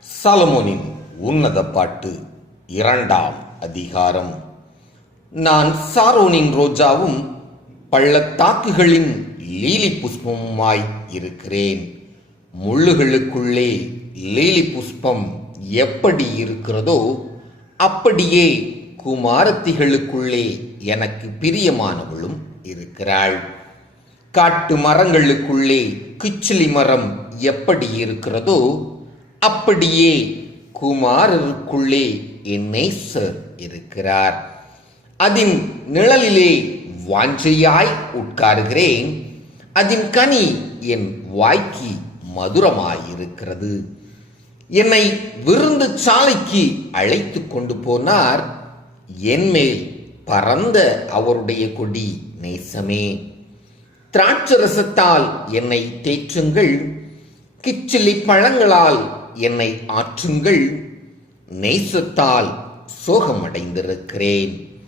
சாலமோனின் உன்னத பாட்டு இரண்டாம் அதிகாரம். நான் சாரோனின் ரோஜாவும் பள்ளத்தாக்குகளின் லீலி புஷ்பமுமாய் இருக்கிறேன். முள்ளுகளுக்குள்ளே லீலி புஷ்பம் எப்படி இருக்கிறதோ அப்படியே குமாரத்திகளுக்குள்ளே எனக்கு பிரியமானவளும் இருக்கிறாள். காட்டு மரங்களுக்குள்ளே கிச்சிலி மரம் எப்படி இருக்கிறதோ அப்படியே குமாரருக்குள்ளே என்னை நேசர் இருக்கிறார். அதன் நிழலிலே வாஞ்சையாய் உட்காருகிறேன். அதன் கனி என் வாய்க்கு மதுரமாயிருக்கிறது. என்னை விருந்து சாலைக்கு அழைத்து கொண்டு போனார். என்மேல் பறந்த அவருடைய கொடி நேசமே. திராட்சரசத்தால் என்னை தேற்றுங்கள். கிச்சிலி பழங்களால் என்னை ஆற்றுங்கள். நேசத்தால் சோகமடைந்திருக்கிறேன்.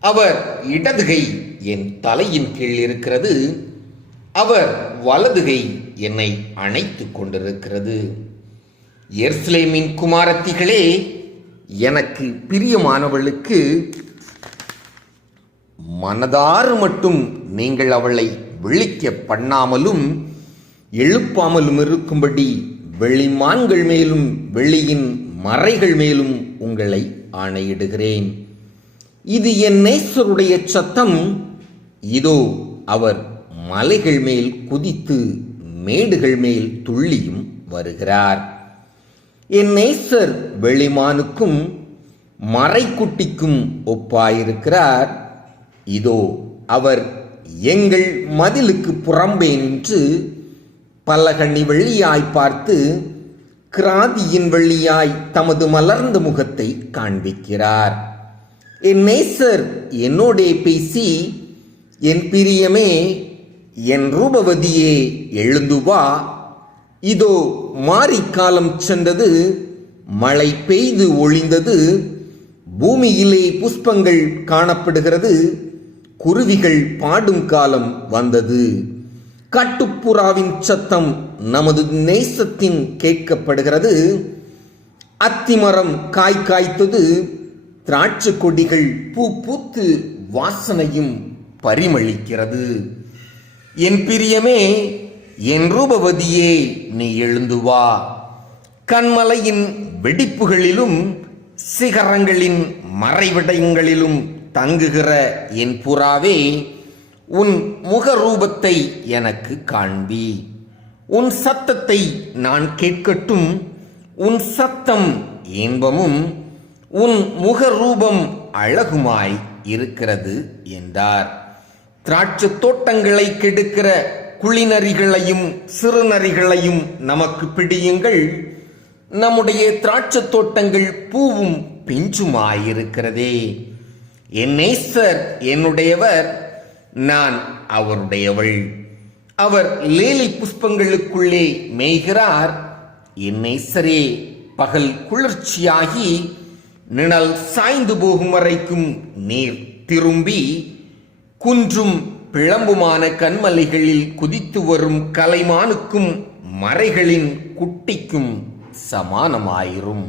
அவர் இடதுகை என் தலையின் கீழ் இருக்கிறது. அவர் வலதுகை என்னை அணைத்துக் கொண்டிருக்கிறது. எர்ஸ்லேமின் குமாரத்திகளே எனக்கு பிரியமானவளுக்கு மனதாறு மட்டும் நீங்கள் அவளை விழிக்க பண்ணாமலும் எழுப்பாமலும் இருக்கும்படி வெளிமான்கள் மேலும் வெளியின் மறைகள் மேலும் உங்களை ஆணையிடுகிறேன். இது என் நேசருடைய சத்தம். இதோ அவர் மலைகள் மேல் குதித்து மேடுகள் மேல் துள்ளியும் வருகிறார். என் நேசர் வெளிமானுக்கும் மறைக்குட்டிக்கும் ஒப்பாயிருக்கிறார். இதோ அவர் எங்கள் மதிலுக்கு புறம்பே நின்று பல்லகண்ணி வெள்ளியாய் பார்த்து கிராதியின் வெள்ளியாய் தமது மலர்ந்த முகத்தை காண்பிக்கிறார். என் நேசர் என்னோடே பேசி என் பிரியமே என் ரூபவதியே எழுந்துவா இதோ மாறிக்காலம் சென்றது மழை பெய்து ஒளிந்தது பூமியிலே புஷ்பங்கள் காணப்படுகிறது குருவிகள் பாடும் காலம் வந்தது. கட்டுப்புறாவின் சத்தம் நமது நேசத்தின் கேட்கப்படுகிறது. அத்திமரம் காய் காய்த்தது திராட்சை கொடிகள் பூ பூத்து வாசனையும் பரிமளிக்கிறது. என் பிரியமே என் ரூபவதியே நீ எழுந்து வா. கண்மலையின் வெடிப்புகளிலும் சிகரங்களின் மறைவிடங்களிலும் தங்குகிற என் புறாவே உன் முகரூபத்தை எனக்கு காண்பி. உன் சத்தத்தை நான் கேட்கட்டும். உன் சத்தம் இன்பமும் உன் முகரூபம் அழகுமாய் இருக்கிறது என்றார். திராட்சை தோட்டங்களை கெடுக்கிற குளிநரிகளையும் சிறுநரிகளையும் நமக்கு பிடியுங்கள். நம்முடைய திராட்சை தோட்டங்கள் பூவும் பிஞ்சுமாயிருக்கிறதே. என் நேசர் என்னுடையவர் நான் அவருடையவள் அவர் லேலி புஷ்பங்களுக்குள்ளே மேய்கிறார். என்னை சரே பகல் குளிர்ச்சியாகி நிழல் சாய்ந்து போகும் வரைக்கும் நீர் திரும்பி குன்றும் பிளம்புமான கண்மலைகளில் குதித்து வரும் கலைமானுக்கும் மறைகளின் குட்டிக்கும் சமானமாயிரும்.